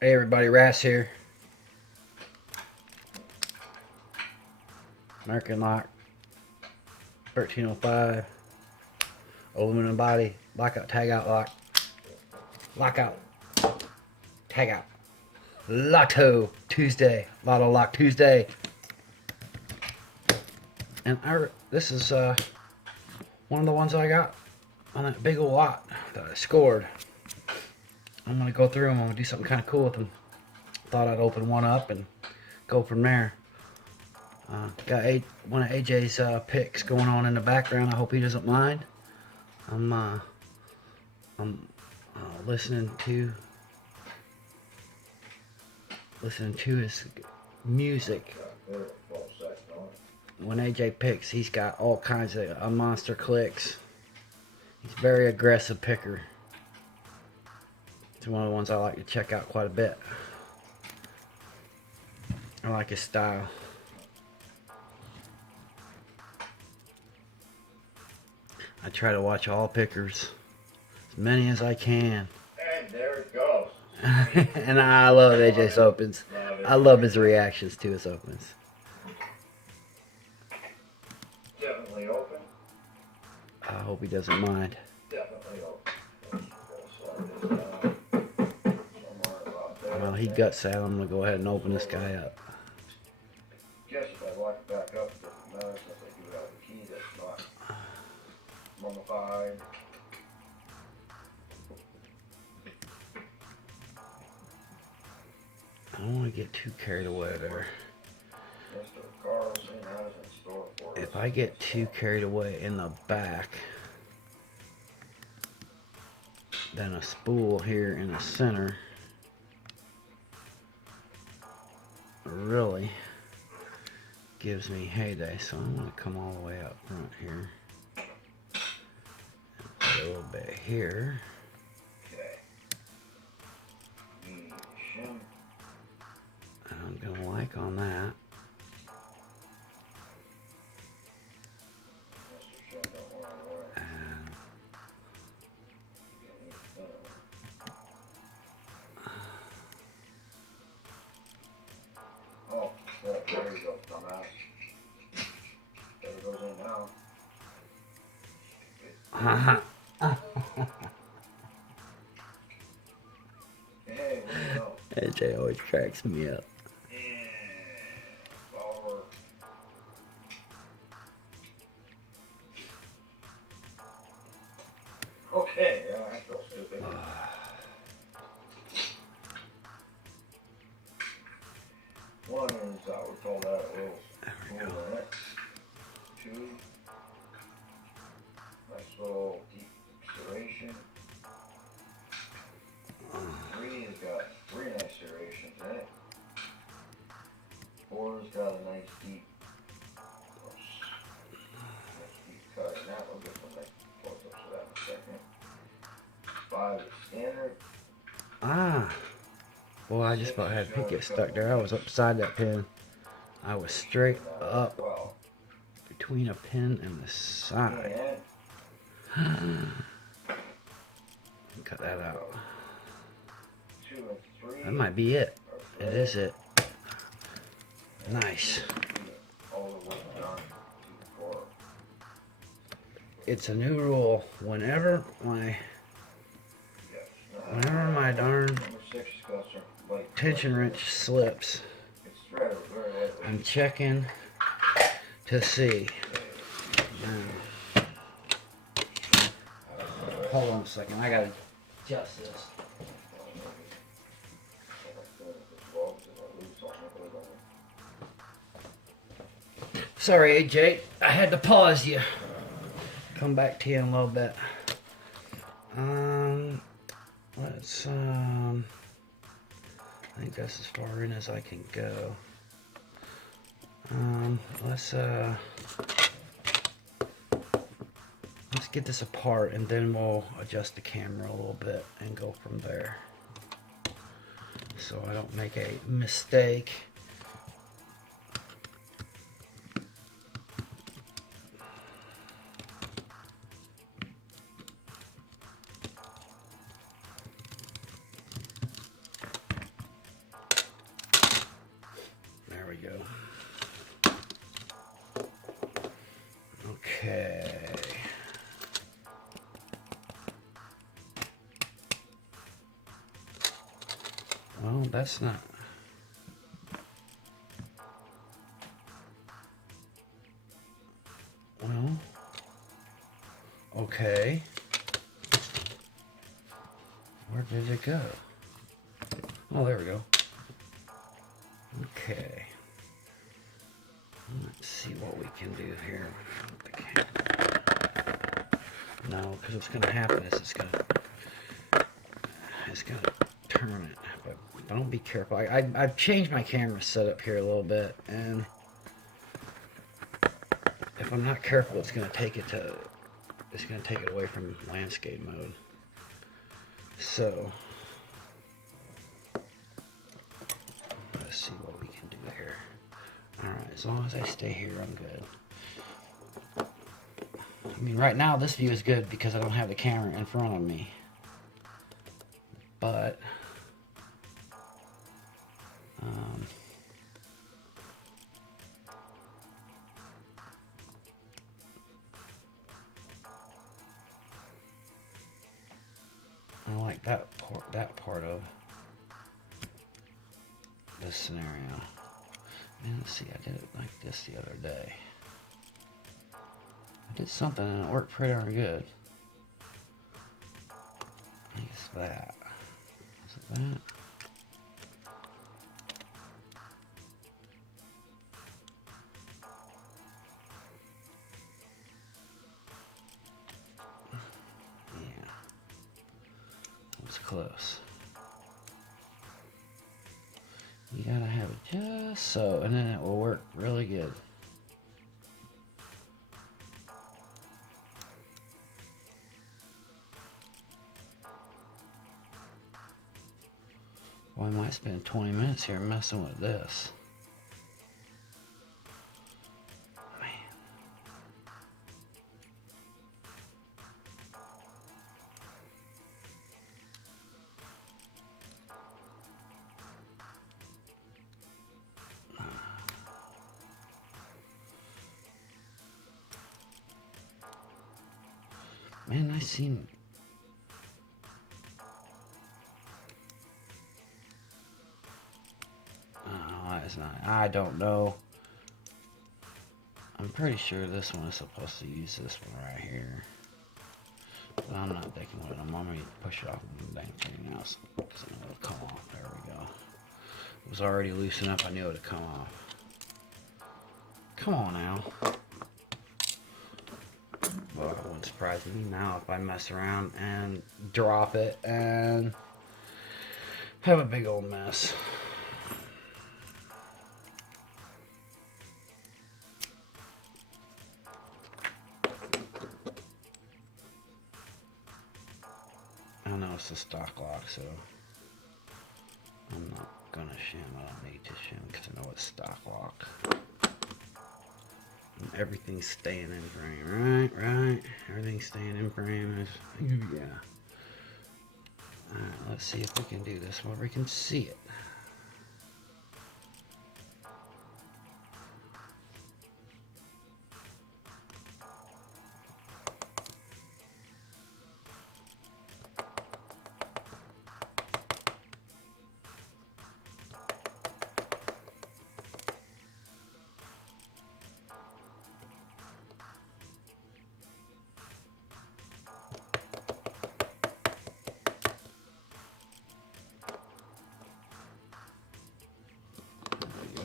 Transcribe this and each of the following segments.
Hey everybody, RAS here. American Lock, 1305, aluminum body, lockout, tagout lock, lockout, tagout, Loto Tuesday, Lotto Lock Tuesday. And this is one of the ones I got on that big old lot that I scored. I'm gonna go through them. I'm gonna do something kind of cool with them. Thought I'd open one up and go from there. Got one of AJ's picks going on in the background. I hope he doesn't mind. I'm listening to his music. When AJ picks, he's got all kinds of monster clicks. He's a very aggressive picker. It's one of the ones I like to check out quite a bit. I like his style. I try to watch all pickers, as many as I can. And there it goes. And I love AJ's opens. I love his reactions to his opens. Definitely open. I hope he doesn't mind. Definitely open. Well, he gut sad. I'm going to go ahead and open this guy up. Guess if I lock it back up, it doesn't matter since I do have the key that's not mummified. I don't want to get too carried away there. Mr. Carlson has in store for us. If I get too carried away in the back, then a spool here in the center really gives me heyday. So I'm going to come all the way up front here. And put a little bit here. Okay. Medium. I'm going to like on that. And oh, there you go, dumbass. There it goes in now. Hey, where you go? AJ always cracks me up. Follower. Okay, yeah, I feel stupid. One is, we're told that it will. There we go. Two, nice little deep serration. Three has got three nice serrations in it. Four's got a nice deep cut in that. We'll get some nice close-ups of that in a second. Five is standard. Boy, I just about had Pick get stuck there. I was upside that pin. I was straight up between a pin and the side. Cut that out. Two and three. That might be it. It is it. Nice. All the way down to four. It's a new rule. Whenever my darn Number six has got some light tension wrench slips, It's threaded very lightly. I'm checking to see. Hold on a second. I gotta adjust this. Sorry, AJ. I had to pause you. Come back to you in a little bit. Let's I think that's as far in as I can go. Let's get this apart and then we'll adjust the camera a little bit and go from there. So I don't make a mistake. Okay. Well, that's not. Well, okay. Where did it go? Oh, there we go. Okay. Let's see what we can do here with the camera. No, because what's going to happen is it's going to turn it. But don't be careful. I've changed my camera setup here a little bit, and if I'm not careful, it's going to take it away from landscape mode. So let's see what we can do here. Alright, as long as I stay here, I'm good. I mean, right now this view is good because I don't have the camera in front of me. But I like that part of this scenario. And let's see, I did it like this the other day. I did something and it worked pretty darn good. I think it's that. Is it that? Yeah. It was close. You gotta have it just so, and then it will work really good. Well, I might spend 20 minutes here messing with this. Man. Man, I seen. Oh, that's not. I don't know. I'm pretty sure this one is supposed to use this one right here. But I'm not thinking with them. I'm going to push it off the dang thing now because I know it'll come off. There we go. It was already loosened up. I knew it would come off. Come on now. Well, it wouldn't surprise me now if I mess around and drop it and have a big old mess. I know it's a stock lock, so I'm not gonna shim. I don't need to shim because I know it's stock lock. And everything's staying in frame, right? Everything's staying in frame. Yeah. Alright, let's see if we can do this where we can see it.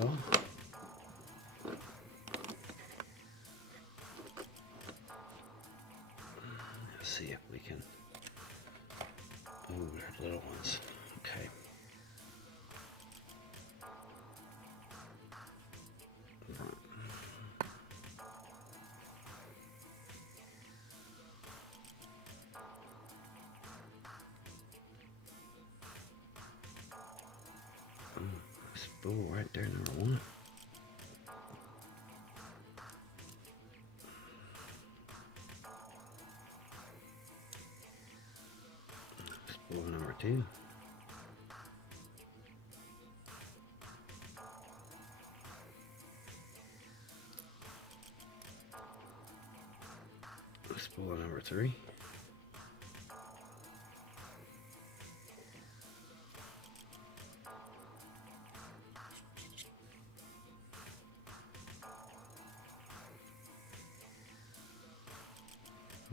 Go. Let's see if we can. Ooh, they're little ones. Okay. Front. Spool right there, number one. Spool number two. Spool number 3.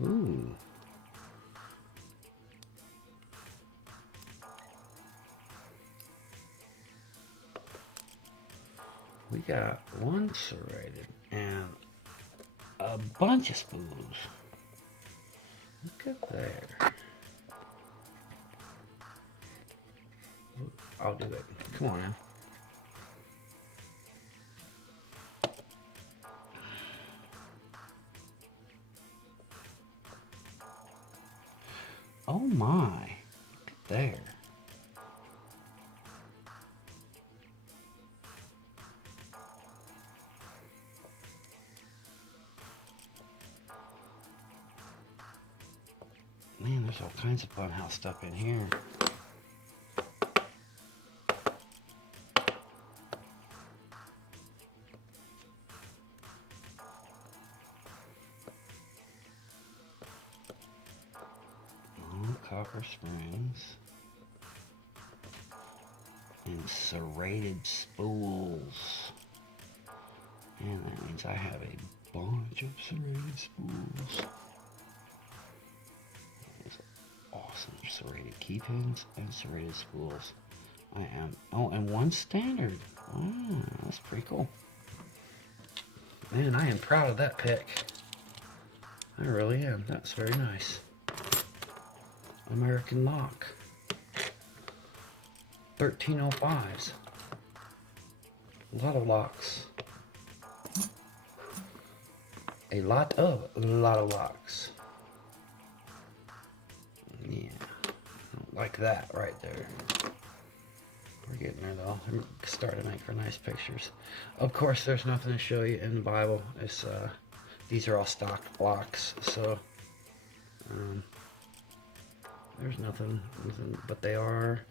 Ooh. We got one serrated and a bunch of spools. Look at there. I'll do it. Come on in. Oh my. Look at there. Man, there's all kinds of funhouse stuff in here. Oh, copper springs. And serrated spools. And that means I have a bunch of serrated spools. Awesome serrated key pins and serrated spools. I am, oh, and one standard. Wow, that's pretty cool. Man, I am proud of that pick. I really am. That's very nice. American Lock. 1305s. A lot of locks. A lot of locks. Yeah, like that right there. We're getting there though. I'm starting to make for nice pictures. Of course, there's nothing to show you in the Bible. It's these are all stock locks, so there's nothing, but they are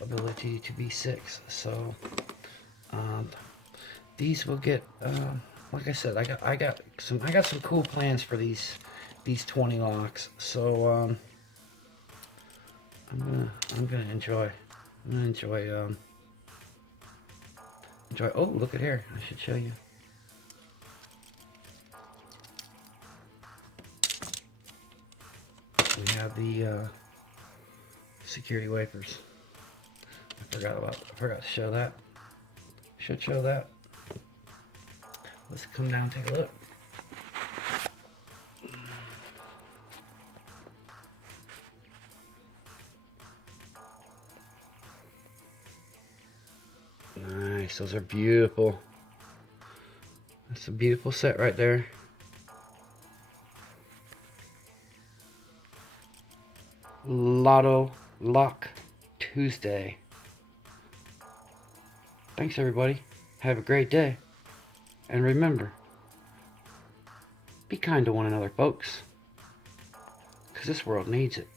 ability to be 6. So these will get. Like I said, I got some cool plans for these 20 locks. So I'm gonna enjoy. Oh, look at here. I should show you. We have the security wafers. I forgot to show that. Should show that. Let's come down and take a look. Nice, those are beautiful. That's a beautiful set right there. Loto Lock Tuesday. Thanks everybody. Have a great day. And remember, be kind to one another, folks, because this world needs it.